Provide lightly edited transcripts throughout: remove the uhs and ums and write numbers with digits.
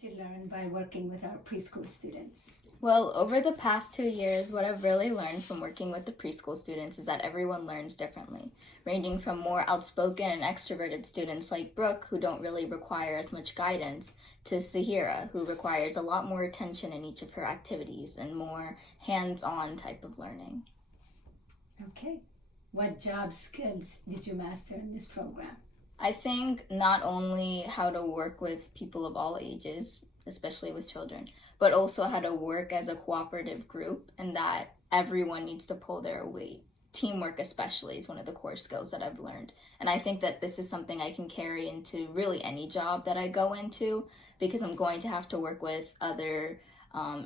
did you learn by working with our preschool students? Well, over the past 2 years, what I've really learned from working with the preschool students is that everyone learns differently, ranging from more outspoken and extroverted students like Brooke, who don't really require as much guidance, to Sahira, who requires a lot more attention in each of her activities and more hands-on type of learning. Okay. What job skills did you master in this program? I think not only how to work with people of all ages, especially with children, but also how to work as a cooperative group and that everyone needs to pull their weight. Teamwork especially is one of the core skills that I've learned. And I think that this is something I can carry into really any job that I go into because I'm going to have to work with other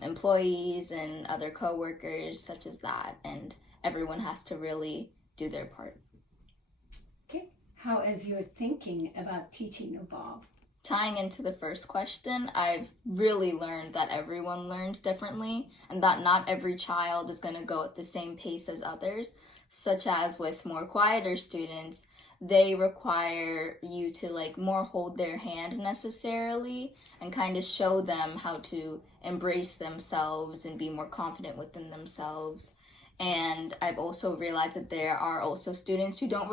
employees and other coworkers such as that. And everyone has to really do their part. Okay. How has your thinking about teaching evolved? Tying into the first question, I've really learned that everyone learns differently and that not every child is going to go at the same pace as others, such as with more quieter students, they require you to more hold their hand necessarily and kind of show them how to embrace themselves and be more confident within themselves. And I've also realized that there are also students who don't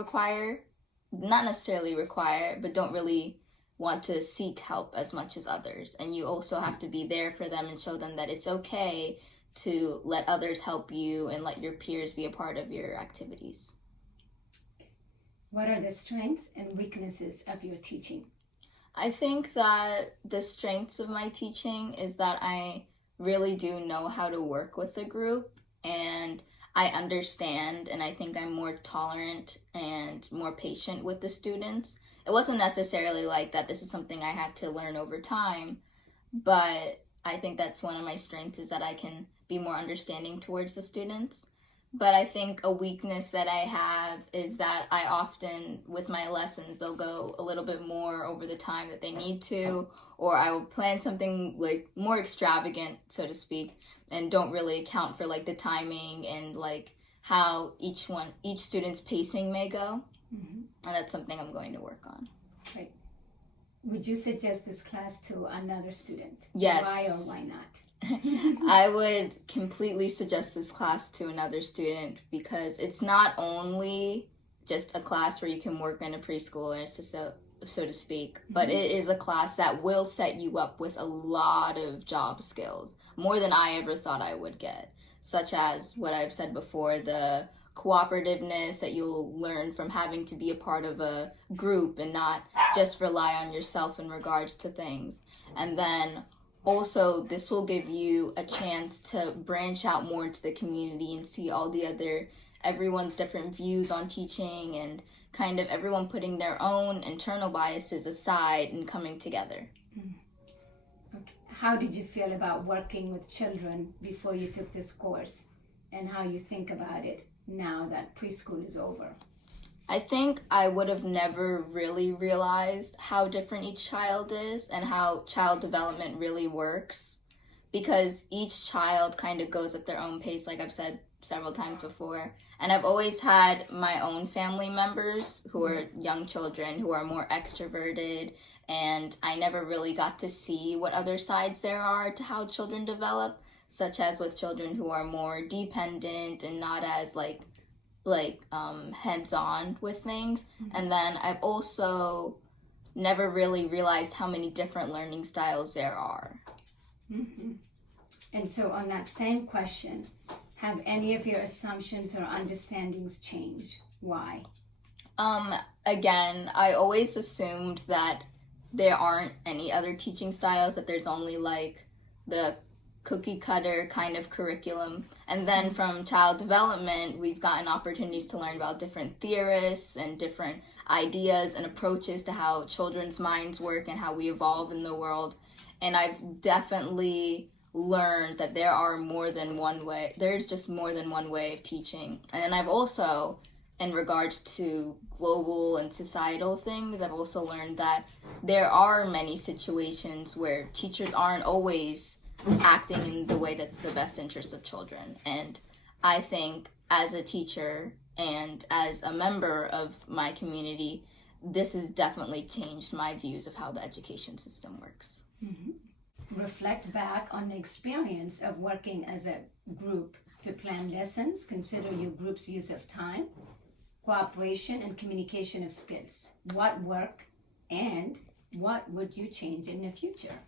not necessarily require, but don't really want to seek help as much as others. And you also have to be there for them and show them that it's okay to let others help you and let your peers be a part of your activities. What are the strengths and weaknesses of your teaching? I think that the strengths of my teaching is that I really do know how to work with a group and I understand, and I think I'm more tolerant and more patient with the students. It wasn't necessarily like that. This is something I had to learn over time, but I think that's one of my strengths is that I can be more understanding towards the students. But I think a weakness that I have is that I often, with my lessons, they'll go a little bit more over the time that they need to, or I will plan something more extravagant, so to speak, and don't really account for the timing and how each student's pacing may go. Mm-hmm. And that's something I'm going to work on. Right. Would you suggest this class to another student? Yes. Why or why not? I would completely suggest this class to another student because it's not only just a class where you can work in a preschool, so to speak, but it is a class that will set you up with a lot of job skills, more than I ever thought I would get, such as what I've said before, the cooperativeness that you'll learn from having to be a part of a group and not just rely on yourself in regards to things. And then also, this will give you a chance to branch out more into the community and see everyone's different views on teaching and kind of everyone putting their own internal biases aside and coming together. Okay. How did you feel about working with children before you took this course and how you think about it now that preschool is over? I think I would have never really realized how different each child is and how child development really works because each child kind of goes at their own pace, like I've said several times before. And I've always had my own family members who are young children who are more extroverted, and I never really got to see what other sides there are to how children develop, such as with children who are more dependent and not as hands-on with things. Mm-hmm. And then I've also never really realized how many different learning styles there are. Mm-hmm. And so on that same question, have any of your assumptions or understandings changed? Why? Again, I always assumed that there aren't any other teaching styles, that there's only the cookie cutter kind of curriculum. And then from child development, we've gotten opportunities to learn about different theorists and different ideas and approaches to how children's minds work and how we evolve in the world. And I've definitely learned that there are more than one way. There's just more than one way of teaching. And then I've also, in regards to global and societal things, I've also learned that there are many situations where teachers aren't always acting in the way that's the best interest of children. And I think as a teacher and as a member of my community, this has definitely changed my views of how the education system works. Mm-hmm. reflect back on the experience of working as a group to plan lessons, consider your group's use of time, cooperation, and communication of skills. What worked and what would you change in the future?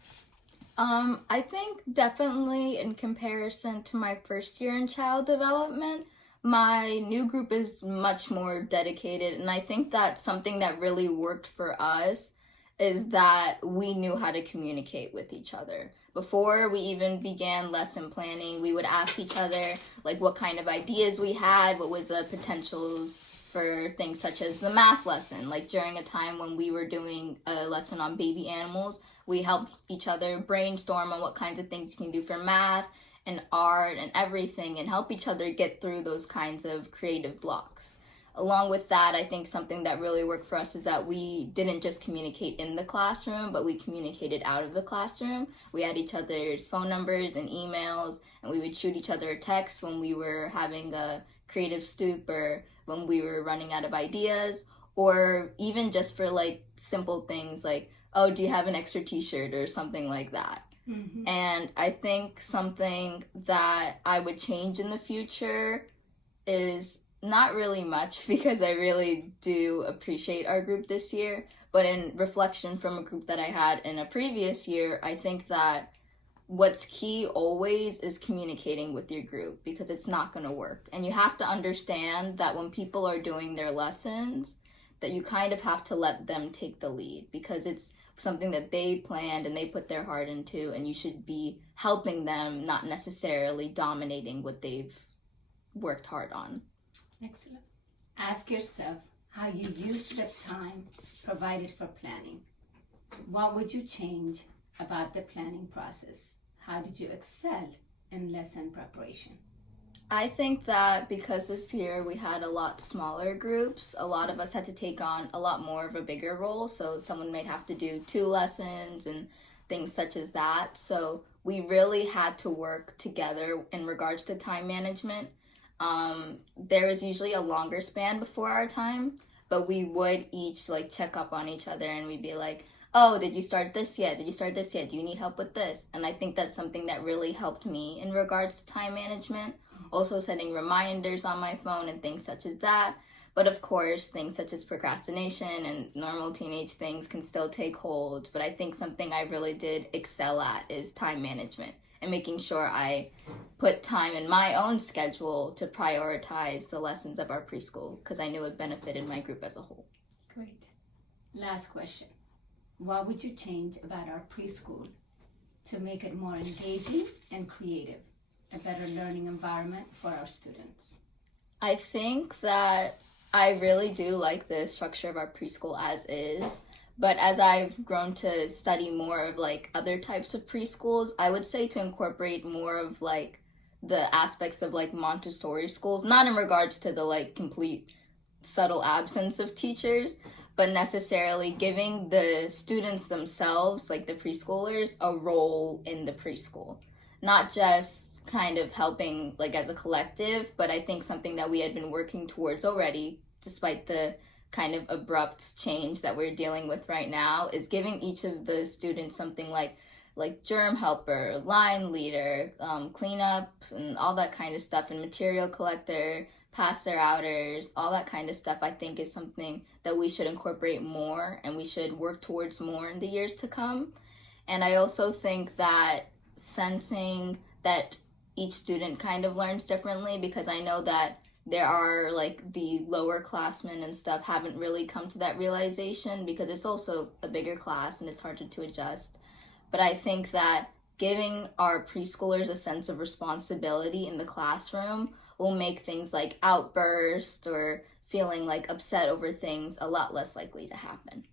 I think definitely in comparison to my first year in child development, my new group is much more dedicated, and I think that something that really worked for us is that we knew how to communicate with each other. Before we even began lesson planning, we would ask each other like what kind of ideas we had, what was the potentials for things such as the math lesson. Like during a time when we were doing a lesson on baby animals, we helped each other brainstorm on what kinds of things you can do for math and art and everything, and help each other get through those kinds of creative blocks. Along with that, I think something that really worked for us is that we didn't just communicate in the classroom, but we communicated out of the classroom. We had each other's phone numbers and emails, and we would shoot each other a text when we were having a creative stoop or when we were running out of ideas, or even just for like simple things like, oh, do you have an extra t-shirt or something like that? Mm-hmm. And I think something that I would change in the future is not really much, because I really do appreciate our group this year. But in reflection from a group that I had in a previous year, I think that what's key always is communicating with your group, because it's not going to work. And you have to understand that when people are doing their lessons, that you kind of have to let them take the lead, because it's something that they planned and they put their heart into, and you should be helping them, not necessarily dominating what they've worked hard on. Excellent. Ask yourself how you used the time provided for planning. What would you change about the planning process? How did you excel in lesson preparation? I think that because this year we had a lot smaller groups, a lot of us had to take on a lot more of a bigger role. So someone might have to do 2 lessons and things such as that. So we really had to work together in regards to time management. There was usually a longer span before our time, but we would each like check up on each other, and we'd be like, oh, did you start this yet? Did you start this yet? Do you need help with this? And I think that's something that really helped me in regards to time management. Also setting reminders on my phone and things such as that. But of course, things such as procrastination and normal teenage things can still take hold. But I think something I really did excel at is time management and making sure I put time in my own schedule to prioritize the lessons of our preschool, because I knew it benefited my group as a whole. Great. Last question. What would you change about our preschool to make it more engaging and creative? A better learning environment for our students? I think that I really do like the structure of our preschool as is, but as I've grown to study more of like other types of preschools, I would say to incorporate more of like the aspects of like Montessori schools, not in regards to the like complete subtle absence of teachers, but necessarily giving the students themselves, like the preschoolers, a role in the preschool. Not just kind of helping like as a collective, but I think something that we had been working towards already, despite the kind of abrupt change that we're dealing with right now, is giving each of the students something like germ helper, line leader, cleanup, and all that kind of stuff, and material collector, passer outers, all that kind of stuff. I think is something that we should incorporate more, and we should work towards more in the years to come. And I also think that sensing that each student kind of learns differently, because I know that there are like the lower classmen and stuff haven't really come to that realization, because it's also a bigger class and it's harder to adjust. But I think that giving our preschoolers a sense of responsibility in the classroom will make things like outbursts or feeling like upset over things a lot less likely to happen.